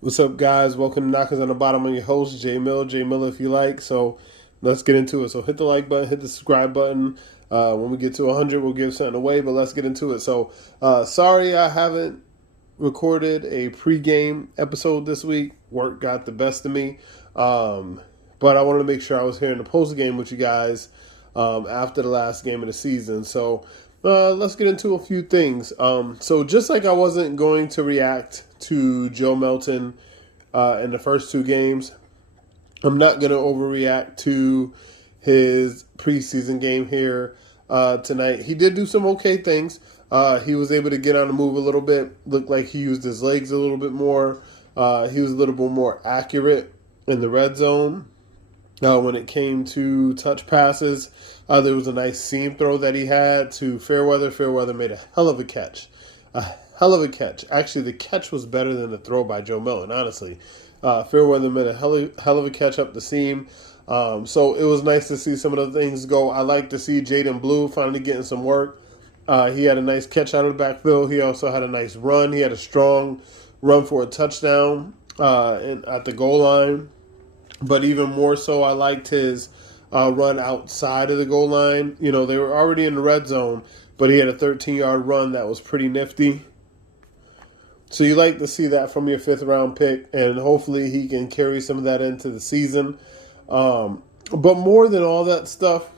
What's up, guys? Welcome to Knockers on the Bottom. I'm your host, Jay Mill. Jay Miller, if you like. So let's get into it. So hit the like button, hit the subscribe button. When we get to 100, we'll give something away, but let's get into it. So sorry I haven't recorded a pregame episode this week. Work got the best of me. But I wanted to make sure I was here in the postgame with you guys after the last game of the season. So let's get into a few things. So just like I wasn't going to react to Joe Melton in the first two games, I'm not going to overreact to his preseason game here tonight. He did do some okay things. He was able to get on the move a little bit. Looked like he used his legs a little bit more. He was a little bit more accurate in the red zone. When it came to touch passes, there was a nice seam throw that he had to Fairweather. Fairweather made a hell of a catch. A hell of a catch. Actually, the catch was better than the throw by Joe Milton, honestly. Fairweather made a hell of a catch up the seam. So it was nice to see some of the things go. I like to see Jaden Blue finally getting some work. He had a nice catch out of the backfield. He also had a nice run. He had a strong run for a touchdown at the goal line. But even more so, I liked his run outside of the goal line. You know, they were already in the red zone, but he had a 13-yard run that was pretty nifty. So you like to see that from your fifth-round pick, and hopefully he can carry some of that into the season. But more than all that stuff,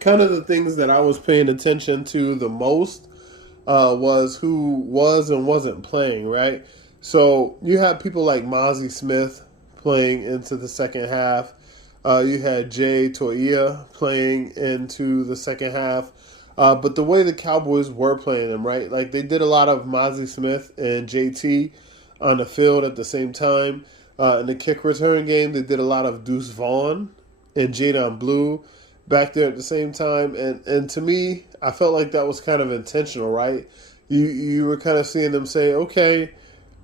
kind of the things that I was paying attention to the most was who was and wasn't playing, right? So you had people like Mozzie Smith playing into the second half. You had Jay Toia playing into the second half. But the way the Cowboys were playing them, right? Like they did a lot of Mozzie Smith and JT on the field at the same time. In the kick return game, they did a lot of Deuce Vaughn and Jadon Blue back there at the same time. And to me, I felt like that was kind of intentional, right? You were kind of seeing them say, okay,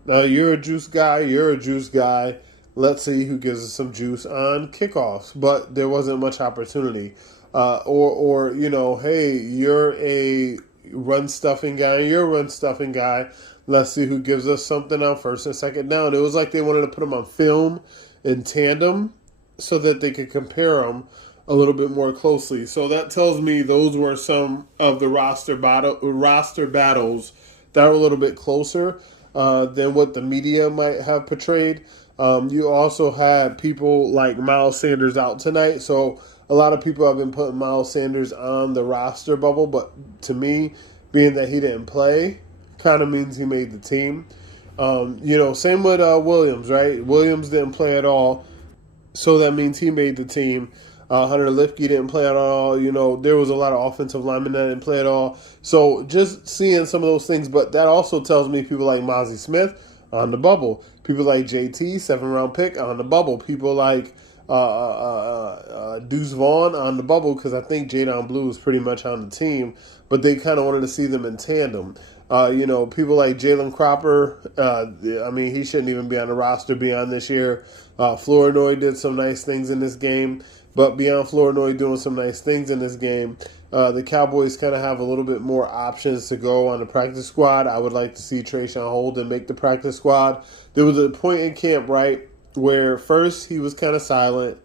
you're a juice guy, you're a juice guy. Let's see who gives us some juice on kickoffs. But there wasn't much opportunity. Or you know, hey, you're a run stuffing guy, you're a run stuffing guy. Let's see who gives us something on first and second down. It was like they wanted to put them on film in tandem so that they could compare them a little bit more closely. So that tells me those were some of the roster battles that were a little bit closer than what the media might have portrayed. You also had people like Miles Sanders out tonight, so a lot of people have been putting Miles Sanders on the roster bubble, but to me, being that he didn't play, kind of means he made the team. Same with Williams, right? Williams didn't play at all, so that means he made the team. Hunter Lipke didn't play at all. You know, there was a lot of offensive linemen that didn't play at all. So just seeing some of those things, but that also tells me people like Mozzie Smith on the bubble, people like JT, 7th-round pick on the bubble, people like Deuce Vaughn on the bubble, because I think Jadon Blue is pretty much on the team, but they kind of wanted to see them in tandem. People like Jalen Cropper, he shouldn't even be on the roster beyond this year. Flournoy did some nice things in this game, but beyond Flournoy doing some nice things in this game, the Cowboys kind of have a little bit more options to go on the practice squad. I would like to see Trayshawn Holden make the practice squad. There was a point in camp, right, where first he was kind of silent,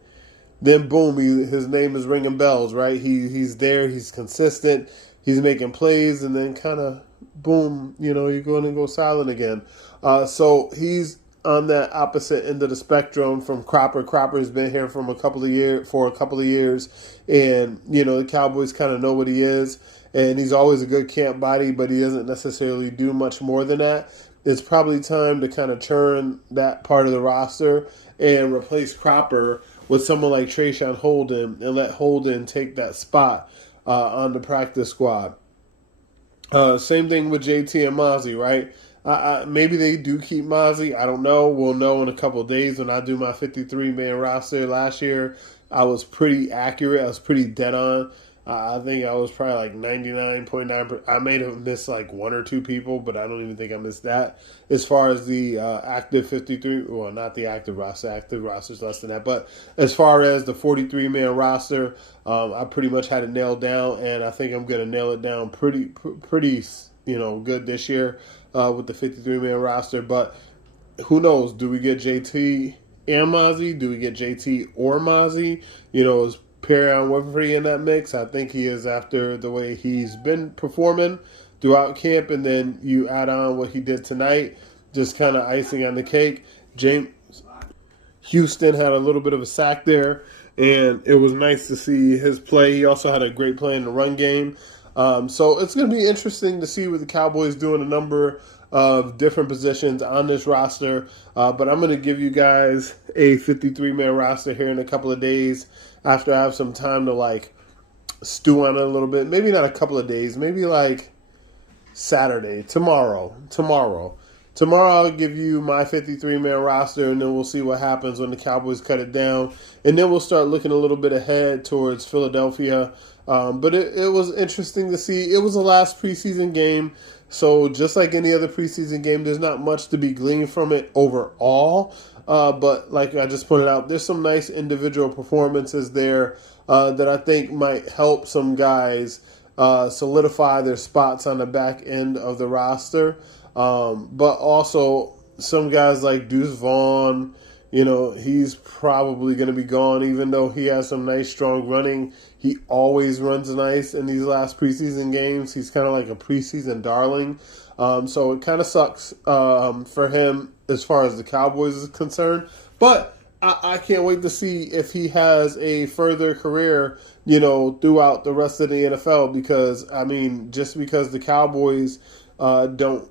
then boom, his name is ringing bells, right? He's there, he's consistent, he's making plays, and then kind of boom, you're going to go silent again. So he's on that opposite end of the spectrum from Cropper. Cropper's been here for a couple of years, and the Cowboys kind of know what he is, and he's always a good camp body, but he doesn't necessarily do much more than that. It's probably time to kind of churn that part of the roster and replace Cropper with someone like Trayshawn Holden and let Holden take that spot on the practice squad. Same thing with JT and Mozzie, right? Maybe they do keep Mozzie. I don't know. We'll know in a couple of days. When I do my 53-man roster last year, I was pretty accurate. I was pretty dead on. I think I was probably like 99.9%. I may have missed like one or two people, but I don't even think I missed that. As far as the active 53, well, not the active roster is less than that. But as far as the 43-man roster, I pretty much had it nailed down, and I think I'm going to nail it down pretty good this year with the 53-man roster. But who knows? Do we get JT and Mozzie? Do we get JT or Mozzie? Is Perion Winfrey in that mix? I think he is after the way he's been performing throughout camp, and then you add on what he did tonight, just kind of icing on the cake. James Houston had a little bit of a sack there, and it was nice to see his play. He also had a great play in the run game. So it's going to be interesting to see what the Cowboys do in a number of different positions on this roster. But I'm going to give you guys a 53-man roster here in a couple of days after I have some time to stew on it a little bit. Maybe not a couple of days. Maybe Saturday, tomorrow. Tomorrow I'll give you my 53-man roster, and then we'll see what happens when the Cowboys cut it down. And then we'll start looking a little bit ahead towards Philadelphia. But it was interesting to see. It was the last preseason game, so just like any other preseason game, there's not much to be gleaned from it overall. But like I just pointed out, there's some nice individual performances there that I think might help some guys solidify their spots on the back end of the roster. But also some guys like Deuce Vaughn, he's probably going to be gone, even though he has some nice, strong running. He always runs nice in these last preseason games. He's kind of like a preseason darling. So it kind of sucks for him as far as the Cowboys is concerned. But I can't wait to see if he has a further career, throughout the rest of the NFL. Because, just because the Cowboys don't,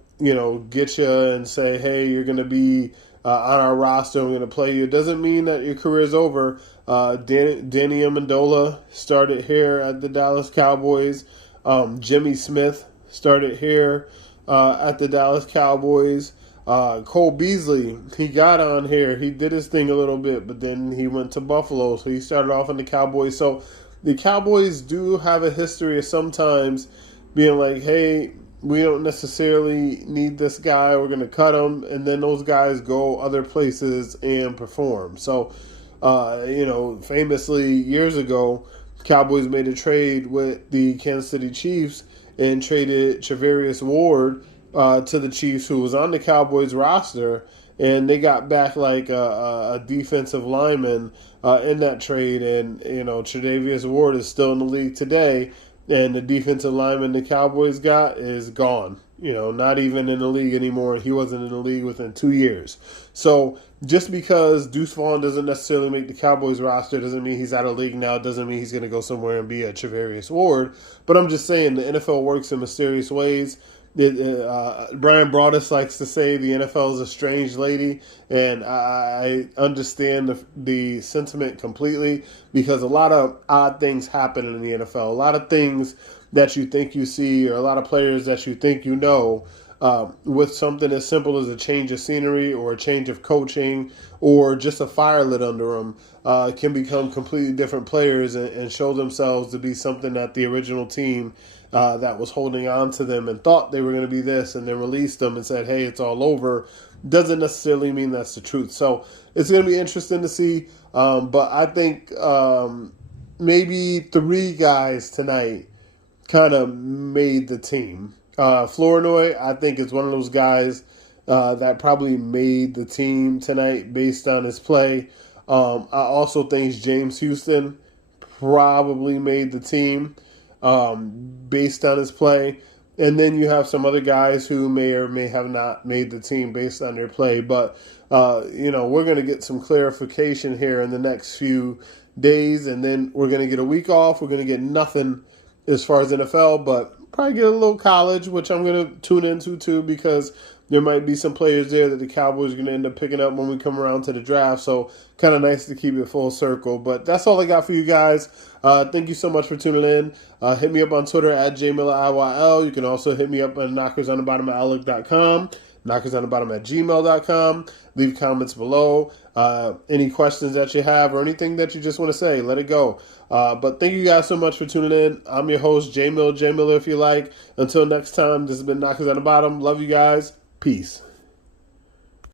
get you and say, hey, you're going to be on our roster, we're going to play you, it doesn't mean that your career is over. Danny Amendola started here at the Dallas Cowboys. Jimmy Smith started here at the Dallas Cowboys. Cole Beasley, he got on here. He did his thing a little bit, but then he went to Buffalo, so he started off in the Cowboys. So the Cowboys do have a history of sometimes being like, hey, we don't necessarily need this guy, we're going to cut him, and then those guys go other places and perform. So, famously years ago, Cowboys made a trade with the Kansas City Chiefs and traded Charvarius Ward to the Chiefs, who was on the Cowboys roster, and they got back a defensive lineman in that trade. And, Tre'Davious Ward is still in the league today, and the defensive lineman the Cowboys got is gone. Not even in the league anymore. He wasn't in the league within 2 years. So just because Deuce Vaughn doesn't necessarily make the Cowboys roster doesn't mean he's out of the league now. It doesn't mean he's going to go somewhere and be a Charvarius Ward. But I'm just saying the NFL works in mysterious ways. Brian Broaddus likes to say the NFL is a strange lady, and I understand the sentiment completely, because a lot of odd things happen in the NFL. A lot of things that you think you see, or a lot of players that you think with something as simple as a change of scenery or a change of coaching or just a fire lit under them, can become completely different players and show themselves to be something that the original team that was holding on to them and thought they were going to be this, and then released them and said, hey, it's all over, doesn't necessarily mean that's the truth. So it's going to be interesting to see. But I think maybe 3 guys tonight kind of made the team. Flournoy, I think, is one of those guys that probably made the team tonight based on his play. I also think James Houston probably made the team based on his play. And then you have some other guys who may or may have not made the team based on their play. But, we're going to get some clarification here in the next few days. And then we're going to get a week off. We're going to get nothing as far as NFL, but probably get a little college, which I'm going to tune into too, because there might be some players there that the Cowboys are going to end up picking up when we come around to the draft. So kind of nice to keep it full circle. But that's all I got for you guys. Thank you so much for tuning in. Hit me up on Twitter at JMillerIYL. You can also hit me up on knockersonthebottom@outlook.com, knockersonthebottom@gmail.com. Leave comments below. Any questions that you have or anything that you just want to say, let it go. But thank you guys so much for tuning in. I'm your host, J Miller if you like. Until next time, this has been Knockers on the Bottom. Love you guys. Peace.